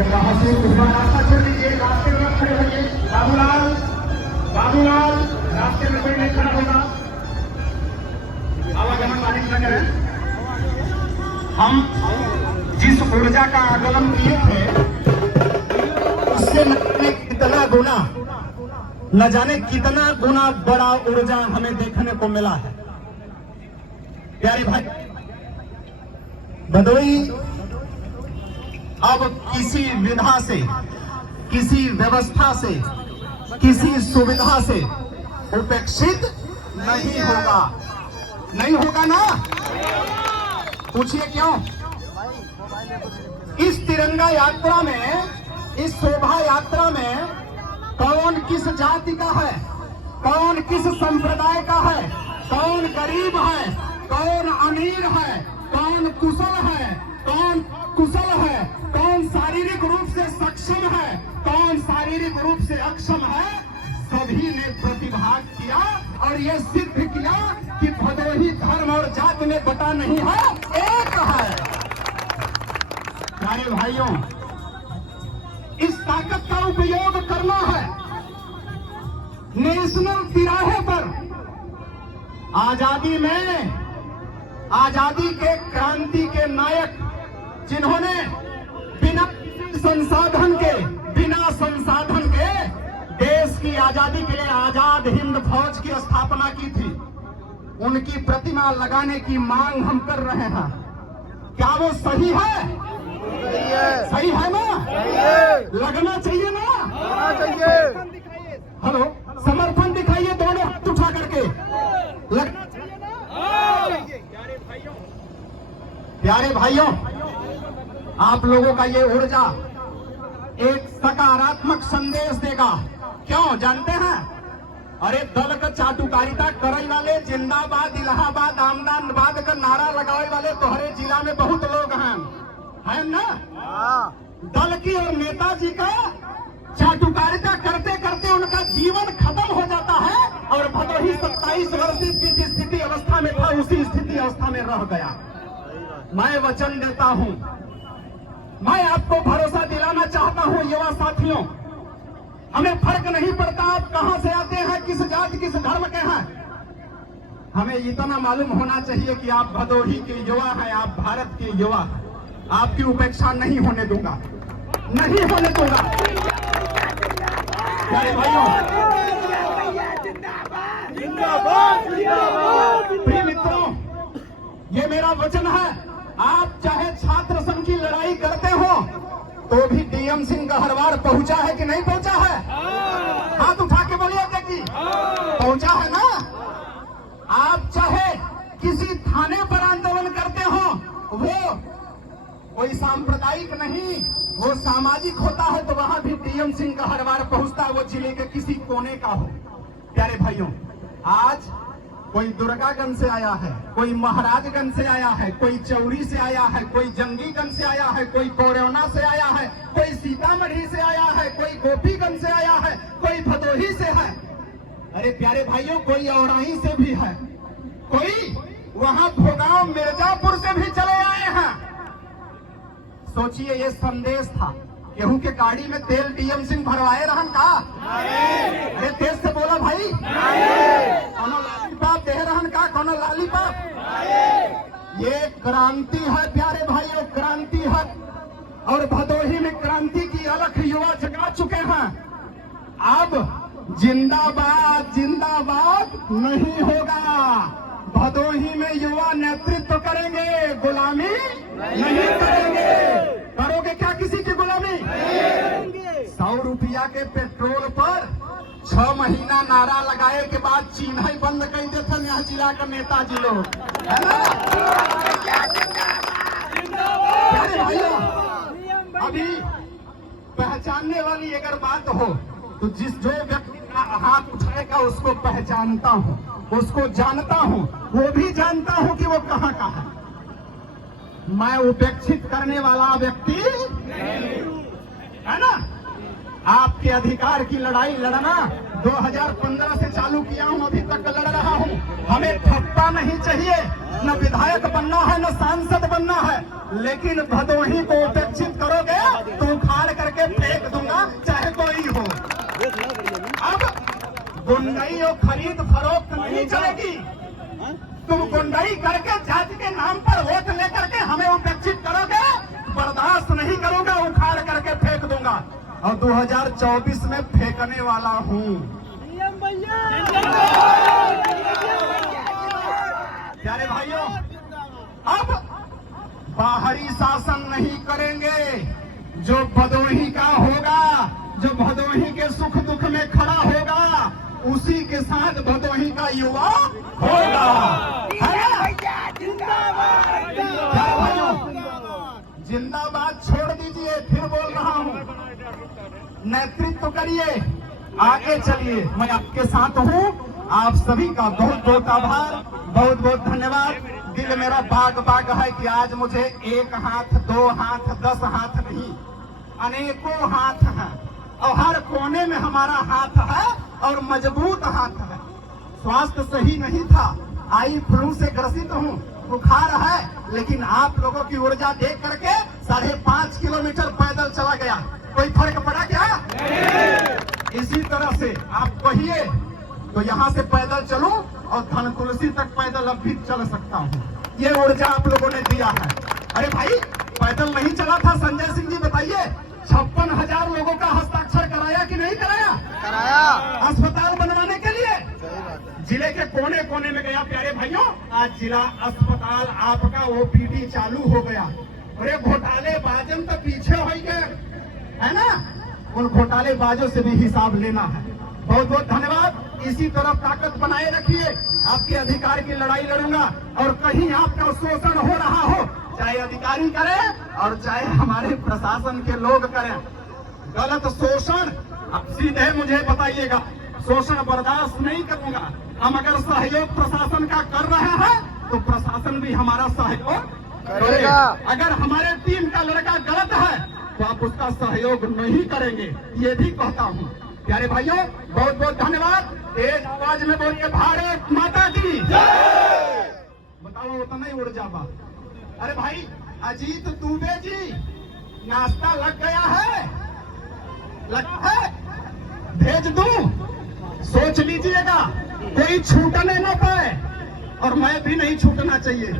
ये कहां से रास्ता छोड़ दीजिए, रास्ते में खड़े होइए। बाबूलाल, बाबूलाल, रास्ते में कोई नहीं खड़ा होगा। आवागमन बाधित न करें। हम जिस ऊर्जा का आगमन किए थे उससे न जाने कितना गुना बड़ा ऊर्जा हमें देखने को मिला है। प्यारे भाई, भदोही अब किसी विधा से, किसी व्यवस्था से, किसी सुविधा से उपेक्षित नहीं होगा। नहीं होगा ना? पूछिए क्यों? इस तिरंगा यात्रा में, इस शोभा यात्रा में कौन किस जाति का है, कौन किस संप्रदाय का है, कौन गरीब है, कौन अमीर है, कौन कुशल है, कौन कुशल है, कौन शारीरिक रूप से सक्षम है, कौन शारीरिक रूप से अक्षम है, सभी ने प्रतिभाग किया और ये सिद्ध किया कि भदोही धर्म और जाति में बटा नहीं है, एक है। प्यारे भाइयों, इस ताकत का उपयोग करना है। नेशनल तिराहे पर आजादी में, आजादी के क्रांति के नायक जिन्होंने बिना संसाधन के, बिना संसाधन के देश की आजादी के लिए आजाद हिंद फौज की स्थापना की थी, उनकी प्रतिमा लगाने की मांग हम कर रहे हैं। क्या वो सही है? सही है ना? लगना चाहिए ना? हेलो, समर्थन दिखाइए दोनों हाथ उठा करके। लगना चाहिए ना? प्यारे भाइयों, आप लोगों का ये ऊर्जा एक सकारात्मक संदेश देगा। क्यों जानते हैं? अरे दल का चाटुकारिता करने वाले, जिंदाबाद इलाहाबाद आमदाबाद का नारा लगाने वाले तोहरे जिला में बहुत लोग हैं, है ना? दल की और नेताजी का चाटुकारिता करते करते उनका जीवन खत्म हो जाता है और भदोही 27 वर्ष की स्थिति अवस्था में था, उसी स्थिति अवस्था में रह गया। मैं वचन देता हूं, मैं आपको भरोसा दिलाना चाहता हूं युवा साथियों, हमें फर्क नहीं पड़ता आप कहां से आते हैं, किस जाति किस धर्म के हैं। हमें इतना मालूम होना चाहिए कि आप भदोही के युवा हैं, आप भारत के युवा हैं। आपकी उपेक्षा नहीं होने दूंगा, नहीं होने दूंगा। प्यारे भाइयों, प्रिय मित्रों, ये मेरा वचन है। आप चाहे छात्र संघ की लड़ाई करते हो तो भी डीएम सिंह गहरवार पहुंचा है कि नहीं पहुंचा है? हाथ उठा के बोलिए देखिए, पहुंचा है ना? आप चाहे किसी थाने पर आंदोलन करते हो, वो कोई सांप्रदायिक नहीं, वो सामाजिक होता है, तो वहां भी डीएम सिंह गहरवार पहुंचता है, वो जिले के किसी कोने का हो। प्यारे भाइयों, आज कोई दुर्गागंज से आया है, कोई महाराजगंज से आया है, कोई चौरी से आया है, कोई जंगीगंज से आया है, कोई कोरोना से आया है, कोई सीतामढ़ी से आया है, कोई गोपीगंज से आया है, कोई भदोही से है। अरे प्यारे भाइयों, कोई औराही से भी है, कोई वहां भोगांव मिर्जापुर से भी चले आए हैं। सोचिए, ये संदेश था। गेहूं के गाड़ी में तेल डीएम सिंह भरवाए रहन का? अरे तेज से बोला भाई। कोनो लालीपाप दे रहन का? कोनो लालीपाप? ये क्रांति है प्यारे भाइयों, क्रांति है। और भदोही में क्रांति की अलख युवा जगा चुके हैं। अब जिंदाबाद जिंदाबाद नहीं होगा, भदोही में युवा नेतृत्व करेंगे, गुलामी नहीं करेंगे। करोगे क्या किसी की गुलामी? 100 रुपया के पेट्रोल पर 6 महीना नारा लगाए के बाद चिन्ह ही बंद कर देते यहाँ जिला का नेताजी लोग, है ना? अभी पहचानने वाली अगर बात हो तो जो व्यक्ति हाथ उठाएगा उसको पहचानता हूँ, उसको जानता हूँ, वो भी जानता हूँ कि वो कहाँ का है। मैं उपेक्षित करने वाला व्यक्ति है ना? आपके अधिकार की लड़ाई लड़ना 2015 से चालू किया हूं, अभी तक लड़ रहा हूं। हमें ठप्पा नहीं चाहिए, न विधायक बनना है न सांसद बनना है, लेकिन भदोही को उपेक्षित करोगे तो उखाड़ गुंडई और खरीद फरोख्त नहीं चलेगी। तुम गुंडई करके जाति के नाम पर वोट लेकर के हमें उपेक्षित करोगे, बर्दाश्त नहीं करोगे, उखाड़ करके फेंक दूंगा। और 2024 में फेंकने वाला हूँ। प्यारे भाइयों, अब बाहरी शासन नहीं करेंगे। जो भदोही का होगा, जो भदोही के सुख दुख में खड़ा होगा, उसी के साथ भदोही का युवा होगा। प्यारे भाइयों, जिंदाबाद छोड़ दीजिए, फिर बोल रहा हूँ, नेतृत्व करिए, आगे चलिए। मैं आपके साथ हूँ। आप सभी का बहुत बहुत आभार, बहुत बहुत धन्यवाद। दिल मेरा बाग बाग है कि आज मुझे एक हाथ, 2 हाथ, 10 हाथ नहीं, अनेकों हाथ हैं और हर कोने में हमारा हाथ है और मजबूत हाथ है। स्वास्थ्य सही नहीं था, आई फ्लू से ग्रसित हूँ, बुखार है, लेकिन आप लोगों की ऊर्जा देख करके 5.5 किलोमीटर पैदल चला गया। कोई फर्क पड़ा क्या? इसी तरह से आप कहिए तो यहाँ से पैदल चलूं और धन तुलसी तक पैदल अब भी चल सकता हूँ। ये ऊर्जा आप लोगों ने दिया है। अरे भाई, पैदल नहीं चला था संजय सिंह जी, बताइए। 56,000 लोगों का हस्ताक्षर कराया कि नहीं कराया? कराया। अस्पताल बनवाने के लिए जिले के कोने कोने में गया। प्यारे भाइयों, आज जिला अस्पताल आपका ओपीडी चालू हो गया। अरे घोटाले बाजन तो पीछे हो गए, है ना? उन घोटाले बाजों से भी हिसाब लेना है। बहुत बहुत धन्यवाद। इसी तरफ ताकत बनाए रखिए। आपके अधिकार की लड़ाई लड़ूंगा और कहीं आपका शोषण हो रहा हो, चाहे अधिकारी करें और चाहे हमारे प्रशासन के लोग करें, गलत शोषण अब सीधे मुझे बताइएगा। शोषण बर्दाश्त नहीं करूंगा। हम अगर सहयोग प्रशासन का कर रहे हैं तो प्रशासन भी हमारा सहयोग करेगा। अगर हमारे टीम का लड़का गलत है तो आप उसका सहयोग नहीं करेंगे, ये भी कहता हूँ। प्यारे भाइयों, बहुत बहुत धन्यवाद। तेज आवाज में बोलिए, भारत माता की जय। बताओ, उतना ही उड़ जाबा। अरे भाई, अजीत दुबे जी, नाश्ता लग गया है? लगा है? भेज दूं? सोच लीजिएगा, कोई छूटने न पाए और मैं भी नहीं छूटना चाहिए।